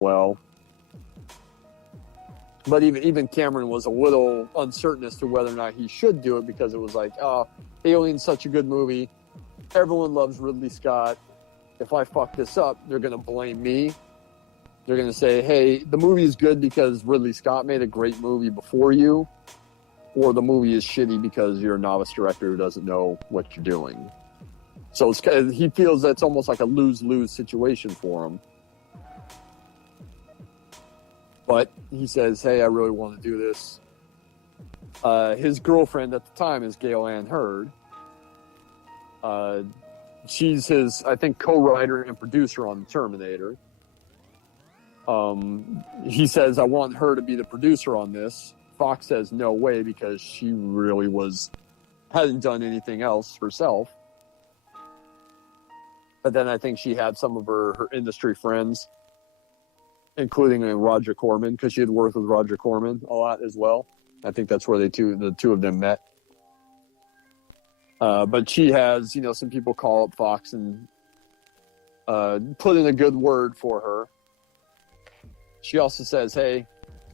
well. But even Cameron was a little uncertain as to whether or not he should do it, because it was like, oh, Alien's such a good movie. Everyone loves Ridley Scott. If I fuck this up, they're going to blame me. They're going to say, hey, the movie is good because Ridley Scott made a great movie before you, or the movie is shitty because you're a novice director who doesn't know what you're doing. So he feels that's almost like a lose-lose situation for him. But he says, hey, I really want to do this. His girlfriend at the time is Gail Ann Hurd. She's his, I think, co-writer and producer on Terminator. He says, I want her to be the producer on this. Fox says no way, because she really hadn't done anything else herself. But then I think she had some of her industry friends, including Roger Corman, because she had worked with Roger Corman a lot as well. I think that's where the two of them met. But she has, some people call up Fox and put in a good word for her. She also says, hey,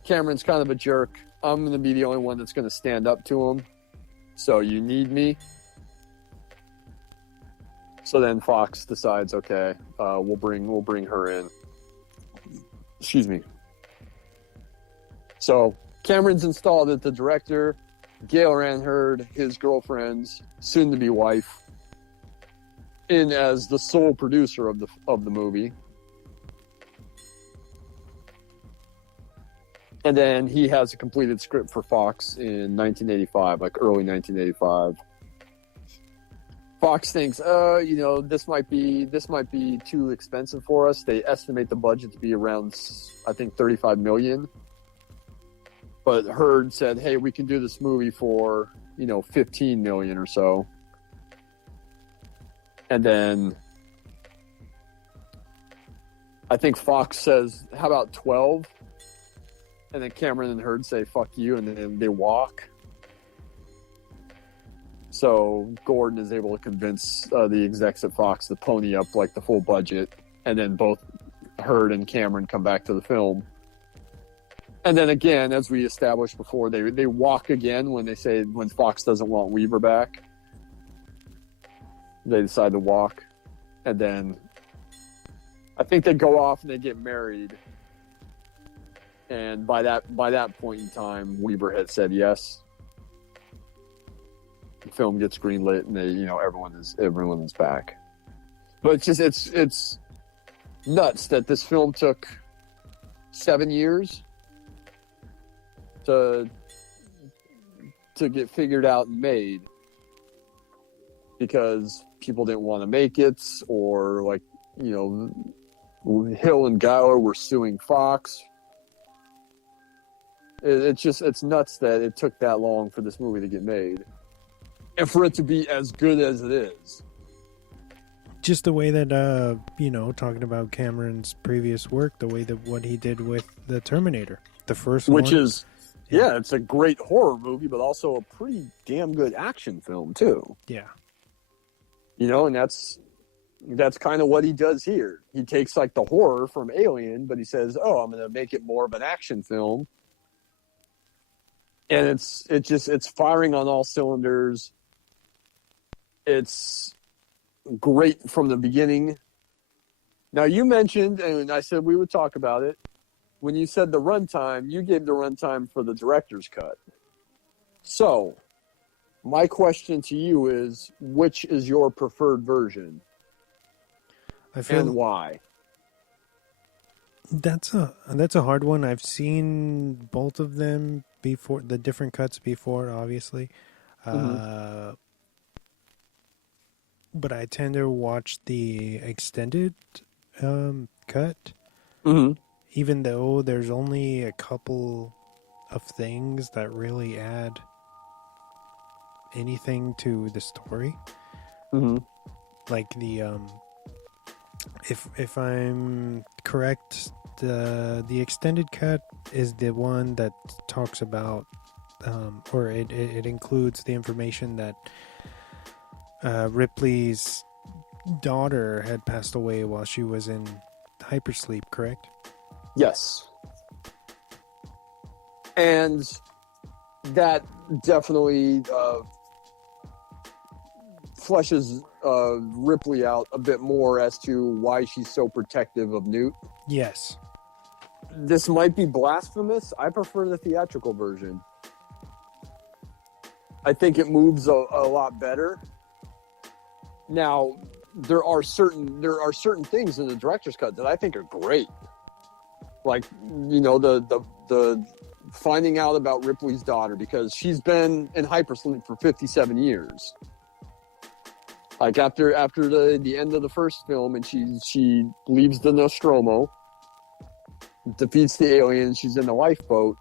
Cameron's kind of a jerk. I'm going to be the only one that's going to stand up to him. So you need me. So then Fox decides, okay, we'll bring her in. Excuse me. So Cameron's installed as the director. Gail Ann Hurd, his girlfriend's soon-to-be wife, in as the sole producer of the movie. And then he has a completed script for Fox in 1985, like early 1985. Fox thinks, this might be too expensive for us. They estimate the budget to be around, I think, $35 million. But Hurd said, hey, we can do this movie for, $15 million or so. And then I think Fox says, how about 12? And then Cameron and Hurd say, fuck you, and then they walk. So Gordon is able to convince the execs at Fox to pony up like the full budget, and then both Hurd and Cameron come back to the film. And then again, as we established before, they walk again when Fox doesn't want Weaver back. They decide to walk, and then I think they go off and they get married. And by that point in time, Weaver had said yes. The film gets greenlit, and everyone is back. But it's nuts that this film took 7 years to get figured out and made, because people didn't want to make it, or Hill and Gower were suing Fox. It's nuts that it took that long for this movie to get made, and for it to be as good as it is. Just the way that, talking about Cameron's previous work, the way that what he did with the Terminator, the first one. Which is, it's a great horror movie, but also a pretty damn good action film, too. Yeah. And that's kind of what he does here. He takes, like, the horror from Alien, but he says, oh, I'm going to make it more of an action film. And it's firing on all cylinders. It's great from the beginning. Now, you mentioned, and I said we would talk about it, when you said the runtime, you gave the runtime for the director's cut. So, my question to you is, which is your preferred version? And why? That's a hard one. I've seen both of them before, the different cuts before, obviously. Mm-hmm. But I tend to watch the extended cut. Mm-hmm. Even though there's only a couple of things that really add anything to the story. Mm-hmm. Like the if I'm correct, the extended cut is the one that talks about or it includes the information that Ripley's daughter had passed away while she was in hypersleep, correct? Yes. And that definitely fleshes Ripley out a bit more as to why she's so protective of Newt. Yes. This might be blasphemous. I prefer the theatrical version. I think it moves a lot better. Now, there are certain things in the director's cut that I think are great. Like, you know, the finding out about Ripley's daughter, because she's been in hypersleep for 57 years. Like after the end of the first film, and she leaves the Nostromo, defeats the aliens, she's in the lifeboat.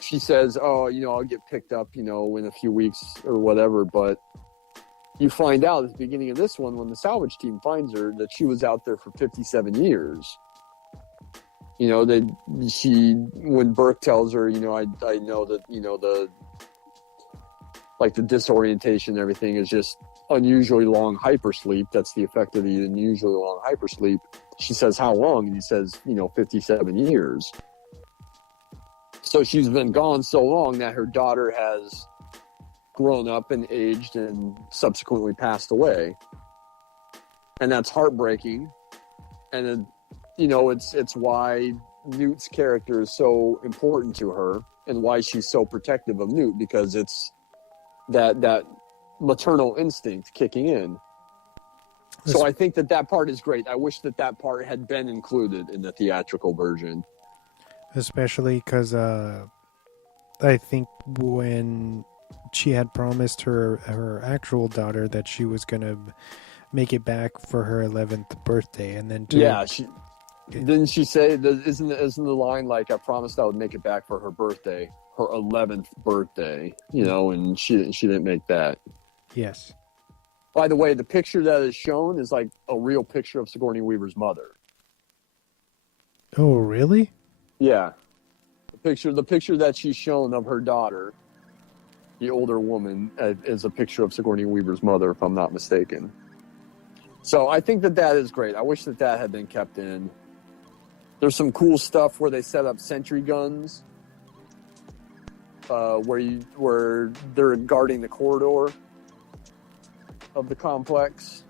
She says, "Oh, you know, I'll get picked up, you know, in a few weeks or whatever." But you find out at the beginning of this one, when the salvage team finds her, that she was out there for 57 years. You know, when Burke tells her, you know, I know that, you know, the disorientation and everything is just unusually long hypersleep. That's the effect of the unusually long hypersleep. She says, "How long?" And he says, you know, 57 years. So she's been gone so long that her daughter has grown up and aged and subsequently passed away. And that's heartbreaking. And then, you know, it's why Newt's character is so important to her and why she's so protective of Newt, because it's that maternal instinct kicking in. So I think that part is great. I wish that part had been included in the theatrical version. Especially because I think when she had promised her actual daughter that she was going to make it back for her 11th birthday, and then didn't she say that isn't the line like, "I promised I would make it back for her birthday, her 11th birthday," you know, and she didn't make that. Yes. By the way, the picture that is shown is like a real picture of Sigourney Weaver's mother. Oh, really? Yeah. The picture that she's shown of her daughter, the older woman, is a picture of Sigourney Weaver's mother, if I'm not mistaken. So I think that is great. I wish that had been kept in. There's some cool stuff where they set up sentry guns, where they're guarding the corridor of the complex,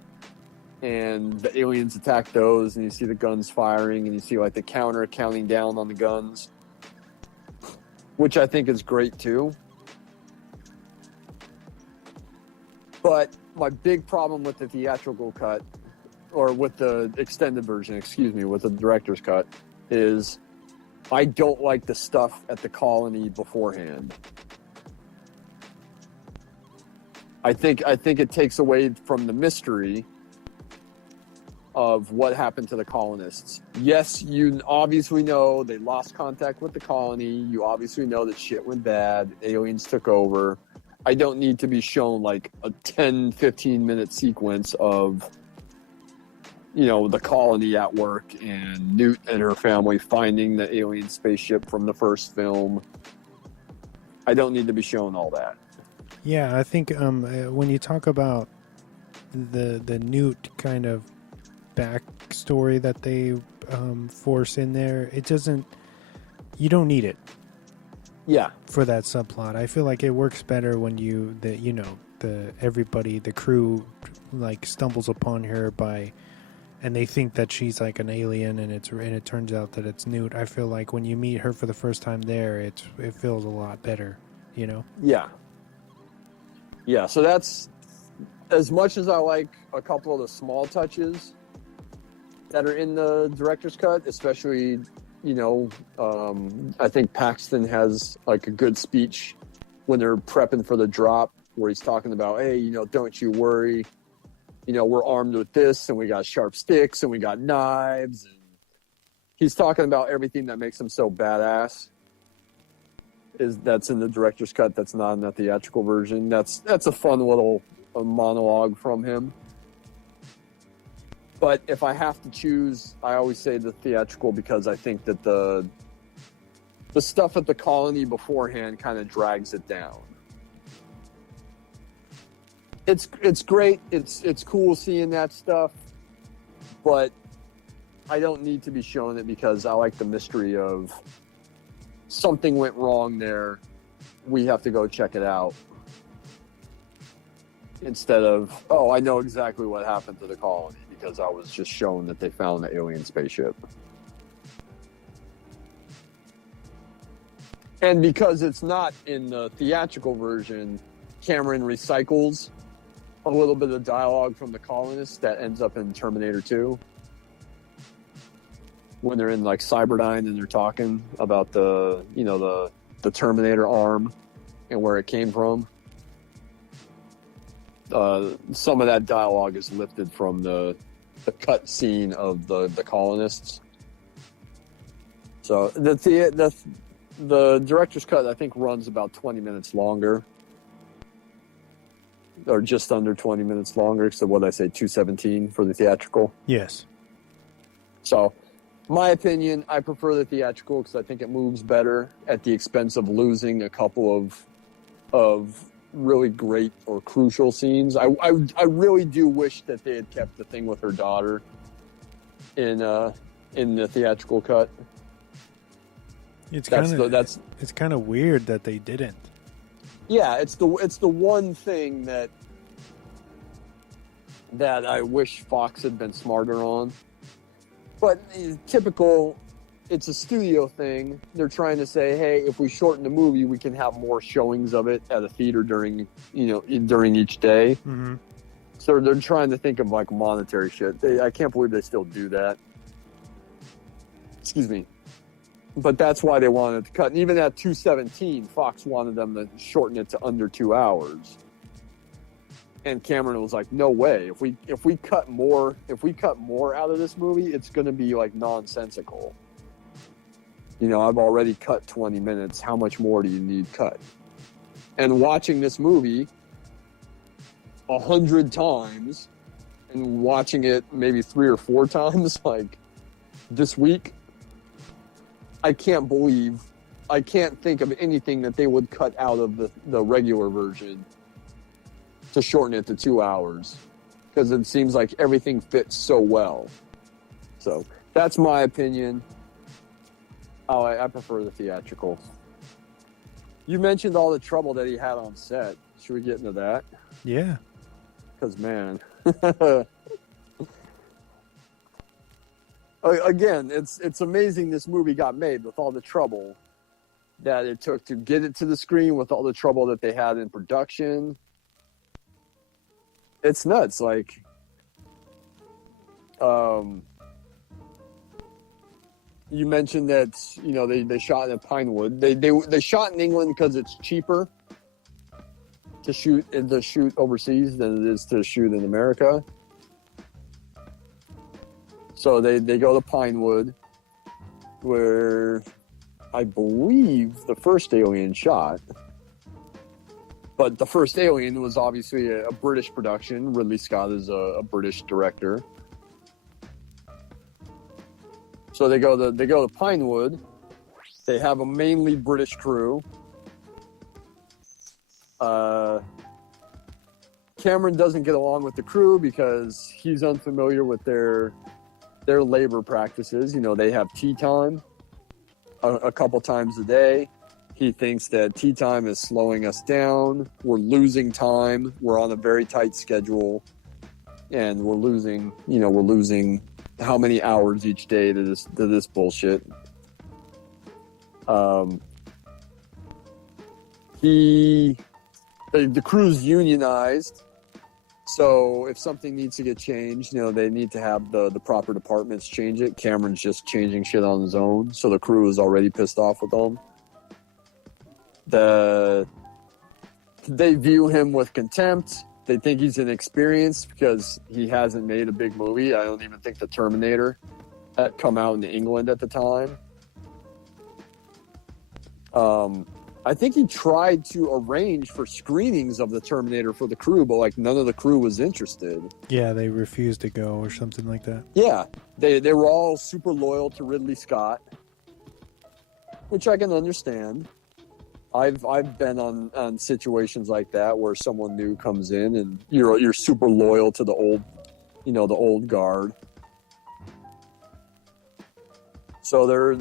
and the aliens attack those, and you see the guns firing, and you see like the counter counting down on the guns, which I think is great too. But my big problem with the theatrical cut, or with the extended version, with the director's cut, is I don't like the stuff at the colony beforehand. I think it takes away from the mystery of what happened to the colonists. Yes, you obviously know they lost contact with the colony. You obviously know that shit went bad. Aliens took over. I don't need to be shown like a 10, 15-minute sequence of, you know, the colony at work and Newt and her family finding the alien spaceship from the first film. I don't need to be shown all that. Yeah, I think when you talk about the Newt kind of backstory that they force in there, you don't need it. Yeah. For that subplot, I feel like it works better when everybody, the crew, like stumbles upon her and they think that she's like an alien, and it turns out that it's Newt. I feel like when you meet her for the first time there, it feels a lot better, you know? Yeah. Yeah, so that's, as much as I like a couple of the small touches that are in the director's cut, especially, you know, I think Paxton has like a good speech when they're prepping for the drop, where he's talking about, hey, you know, don't you worry, you know, we're armed with this, and we got sharp sticks, and we got knives, and he's talking about everything that makes him so badass. That's in the director's cut. That's not in the theatrical version. That's a fun little monologue from him. But if I have to choose, I always say the theatrical, because I think that the stuff at the colony beforehand kind of drags it down. It's great. It's cool seeing that stuff, but I don't need to be shown it because I like the mystery of something went wrong there. We have to go check it out. Instead of, oh, I know exactly what happened to the colony because I was just shown that they found the alien spaceship. And because it's not in the theatrical version, Cameron recycles a little bit of dialogue from the colonists that ends up in Terminator 2. When they're in like Cyberdyne and they're talking about the Terminator arm and where it came from. Some of that dialogue is lifted from the cut scene of the colonists. So the director's cut, I think, runs about 20 minutes longer, or just under 20 minutes longer. So what did I say, 2:17 for the theatrical? Yes. So, my opinion, I prefer the theatrical because I think it moves better at the expense of losing a couple of really great or crucial scenes. I really do wish that they had kept the thing with her daughter in the theatrical cut. It's kind of weird that they didn't. Yeah, it's the one thing that I wish Fox had been smarter on. But typical, it's a studio thing. They're trying to say, hey, if we shorten the movie, we can have more showings of it at a theater during each day. Mm-hmm. So they're trying to think of like monetary shit. I can't believe they still do that. Excuse me. But that's why they wanted to cut. And even at 2:17, Fox wanted them to shorten it to under 2 hours. And Cameron was like, "No way! If we cut more out of this movie, it's going to be like nonsensical. I've already cut 20 minutes. How much more do you need cut?" And watching this movie 100 times, and watching it maybe 3 or 4 times, like this week. I can't think of anything that they would cut out of the regular version to shorten it to 2 hours, because it seems like everything fits so well. So that's my opinion. I prefer the theatrical. You mentioned all the trouble that he had on set. Should we get into that? Yeah. Because, man... Again, it's amazing this movie got made with all the trouble that it took to get it to the screen, with all the trouble that they had in production. It's nuts. Like, you mentioned that they shot in Pinewood. They shot in England because it's cheaper to shoot overseas than it is to shoot in America. So they go to Pinewood, where I believe the first Alien shot. But the first Alien was obviously a British production. Ridley Scott is a British director. So they go to Pinewood. They have a mainly British crew. Cameron doesn't get along with the crew because he's unfamiliar with their labor practices. They have tea time a couple times a day. He thinks that tea time is slowing us down. We're losing time. We're on a very tight schedule, and we're losing how many hours each day to this bullshit. The crew's unionized. So if something needs to get changed, they need to have the proper departments change it. Cameron's just changing shit on his own. So the crew is already pissed off with him. They view him with contempt. They think he's inexperienced because he hasn't made a big movie. I don't even think the Terminator had come out in England at the time. I think he tried to arrange for screenings of the Terminator for the crew, but none of the crew was interested. Yeah, they refused to go or something like that. Yeah, they were all super loyal to Ridley Scott, which I can understand. I've been on situations like that where someone new comes in and you're super loyal to the old guard. So they're